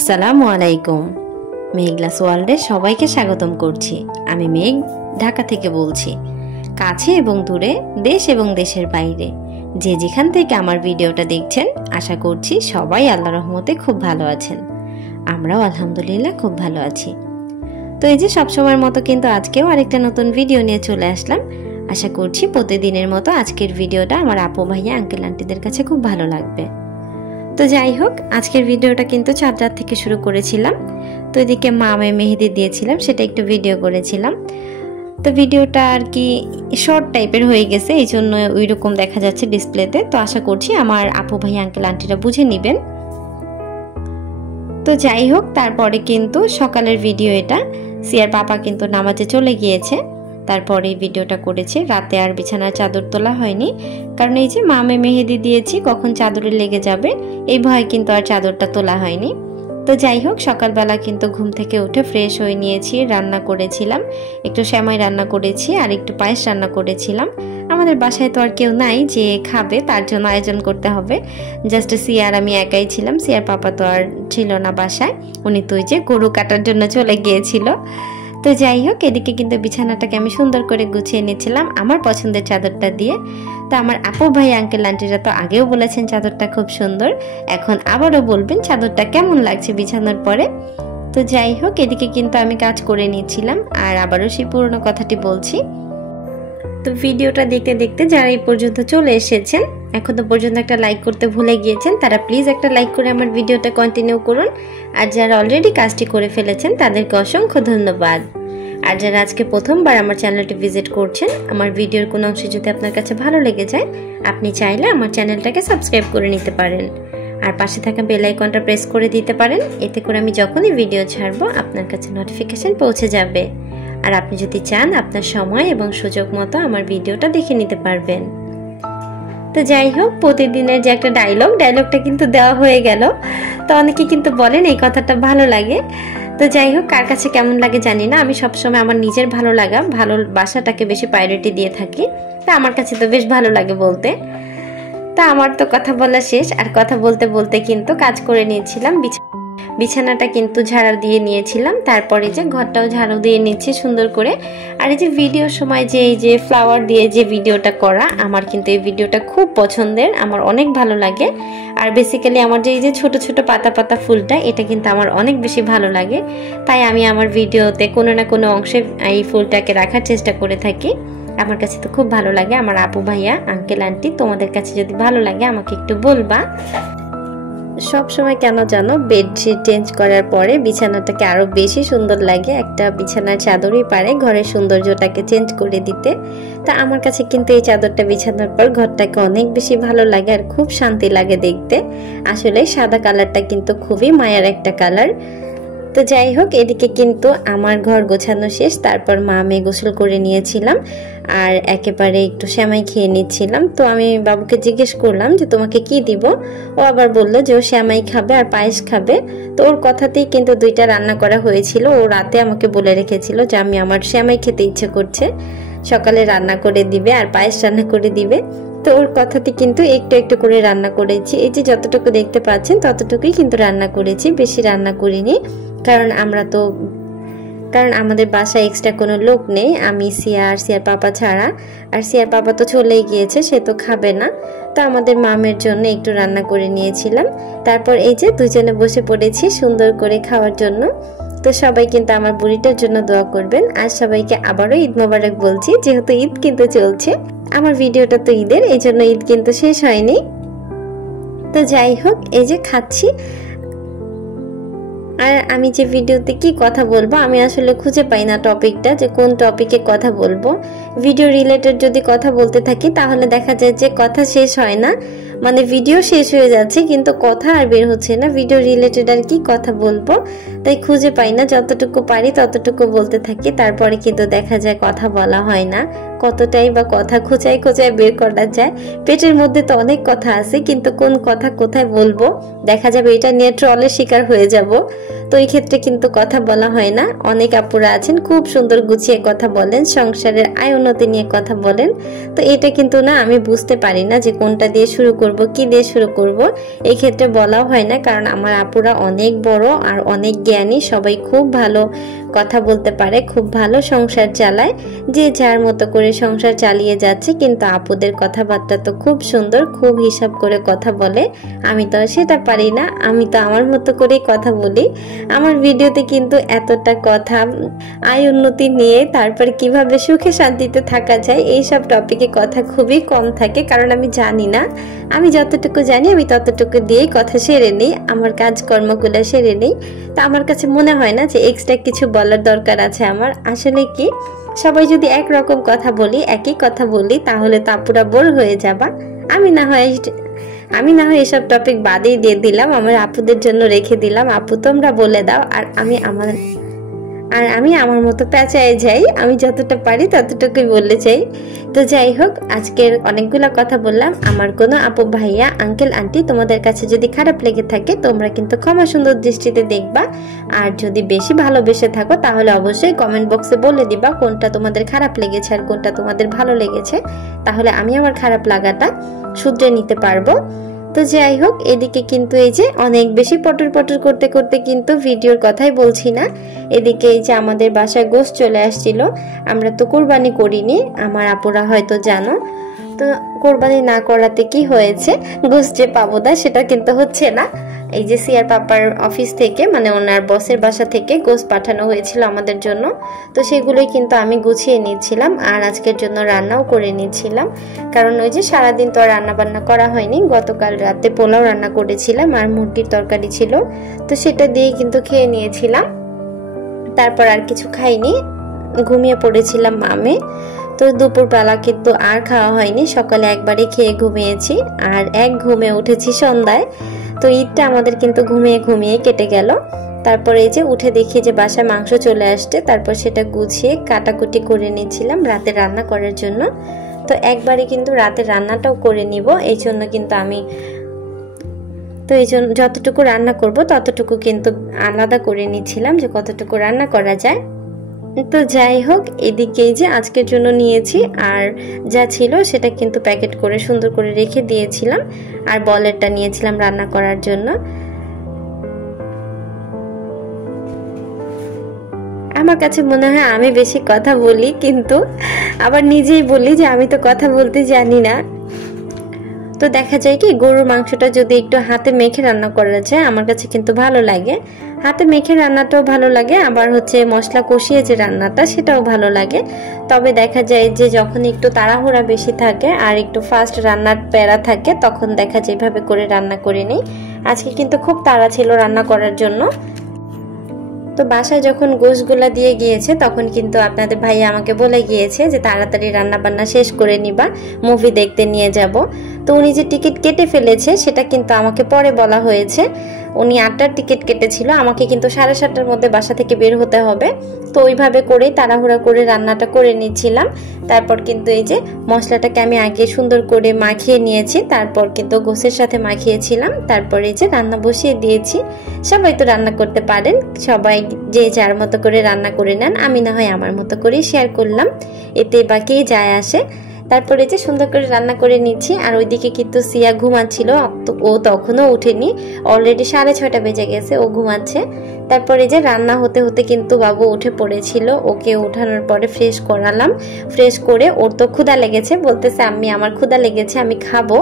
আসসালামু আলাইকুম। মেঘলাস ওয়ার্ল্ডে সবাইকে স্বাগতম করছি। আমি মেঘ, ঢাকা থেকে বলছি। কাছে এবং দূরে, দেশ এবং দেশের বাইরে যে যেখান থেকে আমার ভিডিওটা দেখছেন, আশা করছি সবাই আল্লাহর রহমতে খুব ভালো আছেন। আমরাও আলহামদুলিল্লাহ খুব ভালো আছি। তো এই যে সবসময়ের মতো কিন্তু আজকেও আরেকটা নতুন ভিডিও নিয়ে চলে আসলাম। আশা করছি প্রতিদিনের মতো আজকের ভিডিওটা আমার আপু ভাইয়া আঙ্কেল আন্টিদের কাছে খুব ভালো লাগবে। তো যাই হোক, আজকের ভিডিওটা কিন্তু চাঁদ রাত থেকে শুরু করেছিলাম। তো এদিকে মামে মেহেদি দিয়েছিলাম, সেটা একটু ভিডিও করেছিলাম। তো ভিডিওটা আর কি শর্ট টাইপের হয়ে গেছে, এই জন্য ওই রকম দেখা যাচ্ছে ডিসপ্লেতে। তো আশা করছি আমার আপু ভাই আঙ্কেল আন্টিরা বুঝে নেবেন। তো যাই হোক, তারপরে কিন্তু সকালের ভিডিও এটা। সিয়ার পাপা কিন্তু নামাজে চলে গিয়েছে, তারপরে ভিডিওটা করেছে। রাতে আর বিছানার চাদর তোলা হয়নি, কারণ এই যে মামে মেহেদি দিয়েছি, কখন চাদরে লেগে যাবে এই ভয় কিন্তু আর চাদরটা তোলা হয়নি। তো যাই হোক, সকালবেলা কিন্তু ঘুম থেকে উঠে ফ্রেশ হয়ে নিয়েছি, রান্না করেছিলাম, একটু সেমাই রান্না করেছি আর একটু পায়েস রান্না করেছিলাম। আমাদের বাসায় তো আর কেউ নাই যে খাবে, তার জন্য আয়োজন করতে হবে। জাস্ট সিয়ার আমি একাই ছিলাম, সিয়ার পাপা তো আর ছিল না বাসায়, উনি তো ওই যে গরু কাটার জন্য চলে গিয়েছিল। তো যাই হোক, এদিকে কিন্তু বিছানাটাকে আমি সুন্দর করে গুছিয়ে নিয়েছিলাম আমার পছন্দের চাদরটা দিয়ে। তো আমার আপু ভাই আঙ্কেল আন্টিরা তো আগেও বলেছেন চাদরটা খুব সুন্দর, এখন আবারও বলবেন চাদরটা কেমন লাগছে বিছানোর পরে। তো যাই হোক, এদিকে কিন্তু আমি কাজ করে নিয়েছিলাম আর আবারও সেই পুরনো কথাটি বলছি। তো ভিডিওটা দেখতে দেখতে যারা এই পর্যন্ত চলে এসেছেন, এখনো পর্যন্ত একটা লাইক করতে ভুলে গিয়েছেন, তারা প্লিজ একটা লাইক করে আমার ভিডিওটা কন্টিনিউ করুন। আর যারা অলরেডি কাজটি করে ফেলেছেন তাদেরকে অসংখ্য ধন্যবাদ। আর যারা আজকে প্রথমবার আমার চ্যানেলটি ভিজিট করছেন, আমার ভিডিওর কোনো অংশ যদি আপনার কাছে ভালো লেগে যায়, আপনি চাইলে আমার চ্যানেলটাকে সাবস্ক্রাইব করে নিতে পারেন আর পাশে থাকা বেল আইকনটা প্রেস করে দিতে পারেন। এতে করে আমি যখনই ভিডিও ছাড়বো আপনার কাছে নোটিফিকেশন পৌঁছে যাবে। আর আপনি যদি চান, আপনার সময় এবং সুযোগ মতো আমার ভিডিওটা দেখে নিতে পারবেন। তো যাই হোক, প্রতিদিনের যে একটা ডায়লগটা কিন্তু দেওয়া হয়ে গেল। তো অনেকে কিন্তু বলেন এই কথাটা ভালো লাগে। তো যাই হোক, কার কাছে কেমন লাগে জানি না, আমি সবসময় আমার নিজের ভালোবাসাটাকে বেশি প্রায়োরিটি দিয়ে থাকি। তা আমার কাছে তো বেশ ভালো লাগে বলতে। তা আমার তো কথা বলা শেষ, আর কথা বলতে বলতে কিন্তু কাজ করে নিয়েছিলাম। বিছানাটা কিন্তু ঝাড়ু দিয়ে নিয়েছিলাম, তারপরে যে ঘরটাও ঝাড়ু দিয়ে নিচ্ছি সুন্দর করে। আর এই যে ভিডিওর সময় যে এই যে ফ্লাওয়ার দিয়ে যে ভিডিওটা করা, আমার কিন্তু এই ভিডিওটা খুব পছন্দের, আমার অনেক ভালো লাগে। আর বেসিক্যালি আমার যে এই যে ছোট ছোট পাতা পাতা ফুলটা, এটা কিন্তু আমার অনেক বেশি ভালো লাগে। তাই আমি আমার ভিডিওতে কোনো না কোনো অংশে এই ফুলটাকে রাখার চেষ্টা করে থাকি। আমার কাছে তো খুব ভালো লাগে। আমার আপু ভাইয়া আঙ্কেল আন্টি, তোমাদের কাছে যদি ভালো লাগে আমাকে একটু বলবা। সব সময় কেন জানো, বেডশিট চেঞ্জ করার পরে বিছানাটাকে আরো বেশি সুন্দর লাগে। একটা বিছানার চাদরই পারে ঘরের সৌন্দর্যটাকে চেঞ্জ করে দিতে। তা আমার কাছে কিন্তু এই চাদরটা বিছানোর পর ঘরটাকে অনেক বেশি ভালো লাগে আর খুব শান্তি লাগে দেখতে। আসলে সাদা কালারটা কিন্তু খুবই মায়ার একটা কালার। তো যাই হোক, এদিকে কিন্তু আমার ঘর গোছানো শেষ, তারপর মা মেয়ে গোসল করে নিয়েছিলাম আর একেবারে একটু সেমাই খেয়ে নিচ্ছিলাম। তো আমি বাবুকে জিজ্ঞেস করলাম যে তোমাকে কি দিব, ও আবার বলল যে ও সেমাই খাবে আর পায়েস খাবে। তো ওর কথাতেই কিন্তু দুইটা রান্না করা হয়েছিল। ও রাতে আমাকে বলে রেখেছিল যে আমি আমার সেমাই খেতে ইচ্ছে করছে, সকালে রান্না করে দিবে আর পায়েস রান্না করে দিবে। তো ওর কথাতে কিন্তু একটু একটু করে রান্না করেছি। এই যে যতটুকু দেখতে পাচ্ছেন ততটুকুই কিন্তু রান্না করেছি, বেশি রান্না করিনি। কারণ আমাদের বাসায় এক্সট্রা কোনো লোক নেই, আমি সিয়ার পাপা ছাড়া। আর সিয়ার পাপা তো চলেই গিয়েছে, সে তো খাবে না। তো আমাদের মামের জন্য একটু রান্না করে নিয়েছিলাম। তারপর এই যে দুজনে বসে পড়েছি সুন্দর করে খাওয়ার জন্য। তো সবাই কিন্তু আমার বুড়িটার জন্য দোয়া করবেন। আর সবাইকে আবারও ঈদ মোবারক বলছি, যেহেতু ঈদ কিন্তু চলছে। আমার ভিডিওটা তো ঈদের, এই জন্য ঈদ কিন্তু শেষ হয়নি। তো যাই হোক, এই যে খাচ্ছি। আর আমি যে ভিডিওতে কি কথা বলবো, আমি আসলে খুঁজে পাই না টপিকটা, যে কোন টপিকে কথা বলবো। ভিডিও রিলেটেড যদি কথা বলতে থাকি তাহলে দেখা যায় যে কথা শেষ হয় না, মানে ভিডিও শেষ হয়ে যাচ্ছে কিন্তু কথা আর বের হচ্ছে না। ভিডিও রিলেটেড আর কি কথা বলবো, তাই খুঁজে পাই না। যতটুকু পারি ততটুকু বলতে থাকি, তারপরে কিন্তু দেখা যায় কথা বলা হয় না। কতটাই বা কথা খোঁচায় খোঁচায় বের করা যায়। পেটের মধ্যে তো অনেক কথা আছে, কিন্তু কোন কথা কোথায় বলবো, দেখা যাবে এটা নিয়ে ট্রলের শিকার হয়ে যাব। তো এই ক্ষেত্রে কিন্তু কথা বলা হয় না। অনেক আপুরা আছেন খুব সুন্দর গুছিয়ে কথা বলেন, সংসারের আয় উন্নতি নিয়ে কথা বলেন। তো এটা কিন্তু না, আমি বুঝতে পারি না যে কোনটা দিয়ে শুরু করব, কি দিয়ে শুরু করব। এই ক্ষেত্রে বলাও হয় না, কারণ আমার আপুরা অনেক বড় আর অনেক জ্ঞানী, সবাই খুব ভালো কথা বলতে পারে, খুব ভালো সংসার চালায়, যে যার মতো করে সংসার চালিয়ে যাচ্ছে। কিন্তু আপুদের কথাবার্তা তো খুব সুন্দর, খুব হিসাব করে কথা বলে। আমি তো সেটা পারি না, আমি তো আমার মতো করেই কথা বলি। আমার ভিডিওতে কিন্তু এতটা কথা আয় উন্নতি নিয়ে, তারপরে কিভাবে সুখে শান্তিতে থাকা যায়, এইসব টপিকে কথা খুবই কম থাকে, কারণ আমি জানি না। আমি যতটুকু জানি আমি ততটুকু দিয়েই কথা সেরে নিই, আমার কাজকর্মগুলো সেরে নিই। তো আমার কাছে মনে হয় না যে এক্সট্রা কিছু বলার দরকার আছে আমার। আসলে কি, সবাই যদি একরকম কথা বলি, একই কথা বলি, তাহলে তো আপুরা বোর হয়ে যাবা। আমি না হয় এসব টপিক বাদেই দিয়ে দিলাম, আমার আপুদের জন্য রেখে দিলাম। আপু তোমরা বলে দাও, আর আমি আমার মতো পেঁচায় যাই। আমি যতটা পারি ততটুকুই বললে চাই। তো যাই হোক, আজকের অনেকগুলা কথা বললাম। আমার কোনো আপু ভাইয়া, আঙ্কেল, আন্টি তোমাদের কাছে যদি খারাপ লেগে থাকে, তোমরা কিন্তু ক্ষমা সুন্দর দৃষ্টিতে দেখবা। আর যদি বেশি ভালোবেসে থাকো, তাহলে অবশ্যই কমেন্ট বক্সে বলে দিবা কোনটা তোমাদের খারাপ লেগেছে আর কোনটা তোমাদের ভালো লেগেছে। তাহলে আমি আমার খারাপ লাগাটা শুধরে নিতে পারবো। তো যাই হোক, এদিকে কিন্তু এই যে অনেক বেশি পটর পটর করতে করতে কিন্তু ভিডিওর কথাই বলছি না। এদিকে এই যে আমাদের বাসায় গোশত চলে আসছিল। আমরা তো কোরবানি করিনি, আমার আপুরা হয়তো জানো। তো কোরবানি না করাতে কি হয়েছে, গোশত যে পাবো না সেটা কিন্তু হচ্ছে না। এই যে সিয়ার পাপার অফিস থেকে, মানে ওনার বসের বাসা থেকে গোশত পাঠানো হয়েছিল আমাদের জন্য। তো সেগুলোই কিন্তু আমি গুছিয়ে নিচ্ছিলাম, আর আজকের জন্য রান্নাও করে নিচ্ছিলাম। কারণ ওই যে সারাদিন তো আর রান্না বান্না করা হয়নি। গতকাল রাতে পোলাও রান্না করেছিলাম আর মুরগির তরকারি ছিল, তো সেটা দিয়েই কিন্তু খেয়ে নিয়েছিলাম। তারপর আর কিছু খাইনি, ঘুমিয়ে পড়েছিলাম আমি। তো দুপুরবেলা কিন্তু আর খাওয়া হয়নি, সকালে একবারে খেয়ে ঘুমিয়েছি, আর এক ঘুমে উঠেছি সন্ধ্যায়। তো ঈদটা আমাদের কিন্তু ঘুমিয়ে ঘুমিয়ে কেটে গেল। তারপরে এই যে উঠে দেখি যে বাসায় মাংস চলে আসছে, তারপর সেটা গুছিয়ে কাটাকুটি করে নিয়েছিলাম রাতে রান্না করার জন্য। তো একবারে কিন্তু রাতে রান্নাটাও করে নিব, এই জন্য কিন্তু এই জন্য যতটুকু রান্না করব ততটুকু কিন্তু আলাদা করে নিচ্ছিলাম, যে কতটুকু রান্না করা যায়। তো যাই হোক, এদিকে যে আজকের জন্য নিয়েছি, আর যা ছিল সেটা কিন্তু প্যাকেট করে সুন্দর করে রেখে দিয়েছিলাম, আর বলেরটা নিয়েছিলাম রান্না করার জন্য। আমার কাছে মনে হয় আমি বেশি কথা বলি, কিন্তু আবার নিজেই বলি যে আমি তো কথা বলতে জানি না। তো দেখা যায় কি, গরুর মাংসটা যদি একটু হাতে মেখে রান্না করা যায়, আমার কাছে কিন্তু ভালো লাগে। হাতে মেখে রান্নাটাও ভালো লাগে, আবার হচ্ছে মশলা কষিয়ে যে রান্নাটা, সেটাও ভালো লাগে। তবে দেখা যায় যে যখন একটু তাড়াহুড়া বেশি থাকে আর একটু ফাস্ট রান্নার প্যারা থাকে, তখন দেখা যায় এভাবে করে রান্না করে নিই। আজকে কিন্তু খুব তাড়া ছিল রান্না করার জন্য। তো বাসায় যখন গোশগুলা দিয়ে গিয়েছে, তখন কিন্তু আপনাদের ভাইয়া আমাকে বলে গিয়েছে যে তাড়াতাড়ি রান্না বান্না শেষ করে নিবা, মুভি দেখতে নিয়ে যাব। তো উনি যে টিকিট কেটে ফেলেছে সেটা কিন্তু আমাকে পরে বলা হয়েছে। উনি 8টার টিকিট কেটেছিল, আমাকে কিন্তু 7:30টার মধ্যে বাসা থেকে বের হতে হবে। তো ওইভাবে করেই তাড়াহুড়া করে রান্নাটা করে নিচ্ছিলাম। তারপর কিন্তু এই যে মশলাটাকে আমি আগে সুন্দর করে মাখিয়ে নিয়েছি, তারপর কিন্তু গোশের সাথে মাখিয়েছিলাম। তারপরে এই যে রান্না বসিয়ে দিয়েছি। সবাই তো রান্না করতে পারেন, সবাই যে যার মতো করে রান্না করে নেন, আমি না হয় আমার মতো করেই শেয়ার করলাম, এতে বা কে যায় আসে। তারপরে যে সুন্দর করে রান্না করে নিচ্ছি। আর ওইদিকে কিন্তু সিয়া ঘুমাচ্ছিল, ও তখনও উঠেনি, অলরেডি 6:30 বেজে গেছে, ও ঘুমাচ্ছে। তারপরে যে রান্না হতে হতে কিন্তু বাবু উঠে পড়েছিল, ওকে উঠানোর পরে ফ্রেশ করালাম। ফ্রেশ করে ওর তো ক্ষুধা লেগেছে, বলতেছে আম্মি আমার ক্ষুধা লেগেছে, আমি খাবো।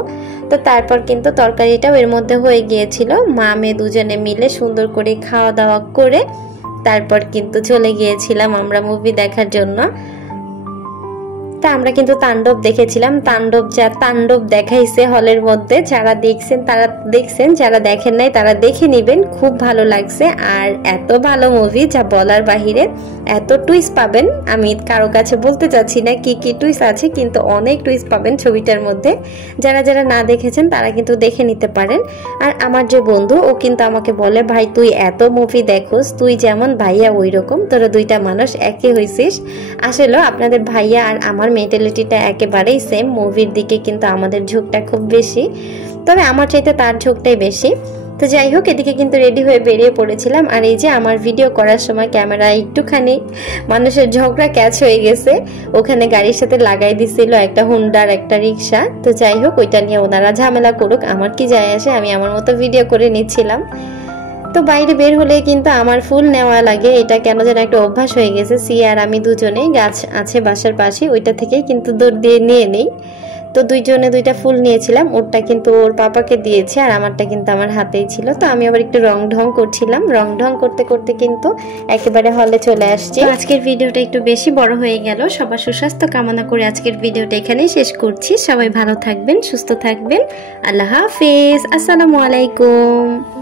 তো তারপর কিন্তু তরকারিটাও এর মধ্যে হয়ে গিয়েছিল। মা মেয়ে দুজনে মিলে সুন্দর করে খাওয়া দাওয়া করে তারপর কিন্তু চলে গিয়েছিলাম আমরা মুভি দেখার জন্য। তা আমরা কিন্তু তাণ্ডব দেখেছিলাম। তাণ্ডব দেখাইছে হলের মধ্যে, যারা দেখছেন তারা দেখছেন, যারা দেখেন নাই তারা দেখে নিবেন, খুব ভালো লাগছে। আর এত ভালো মুভি যা বলার বাহিরে, এত টুইস্ট পাবেন, আমি কারো কাছে বলতে চাচ্ছি না কি কি টুইস্ট আছে, কিন্তু অনেক টুইস্ট পাবেন ছবিটার মধ্যে। যারা যারা না দেখেছেন তারা কিন্তু দেখে নিতে পারেন। আর আমার যে বন্ধু, ও কিন্তু আমাকে বলে ভাই তুই এত মুভি দেখোস, তুই যেমন ভাইয়া ওই রকম, তোরা দুইটা মানুষ একই হইছিস। আসলে আপনাদের ভাইয়া আর আমার মেন্টালিটিটা একেবারেই সেম। মুভির দিকে কিন্তু আমাদের ঝোঁকটা খুব বেশি, তবে আমার চাইতে তার ঝোঁকটাই বেশি। তো যাই হোক, এদিকে কিন্তু রেডি হয়ে বেরিয়ে পড়েছিলাম। আর এই যে আমার ভিডিও করার সময় ক্যামেরা একটুখানি মানুষের ঝগড়া ক্যাচ হয়ে গেছে, ওখানে গাড়ির সাথে লাগাই দিছিল একটা হুন্ডার একটা রিক্সা। তো যাই হোক, ওইটা নিয়ে ওনারা ঝামেলা করুক, আমার কি যায় আসে, আমি আমার মতো ভিডিও করে নিচ্ছিলাম। তো বাইরে বের হলে কিন্তু আমার ফুল নেওয়া লাগে, এটা কেন যেন একটা অভ্যাস হয়ে গেছে। সিয়া আর আমি দুজনেই, গাছ আছে বাসার পাশে, ওইটা থেকেই কিন্তু দৌড় দিয়ে নিয়ে নেই। তো দুইজনে দুইটা ফুল নিয়েছিলাম, ওরটা কিন্তু ওর পাপাকে দিয়েছে আর আমারটা কিন্তু আমার হাতেই ছিল। তো আমি আবার একটু রং ঢং করছিলাম, রং ঢং করতে করতে কিন্তু একেবারে হলে চলে আসছি। আজকের ভিডিওটা একটু বেশি বড় হয়ে গেল, সবার সুস্বাস্থ্য কামনা করে আজকের ভিডিওটা এখানেই শেষ করছি। সবাই ভালো থাকবেন, সুস্থ থাকবেন। আল্লাহ হাফেজ, আসসালামু আলাইকুম।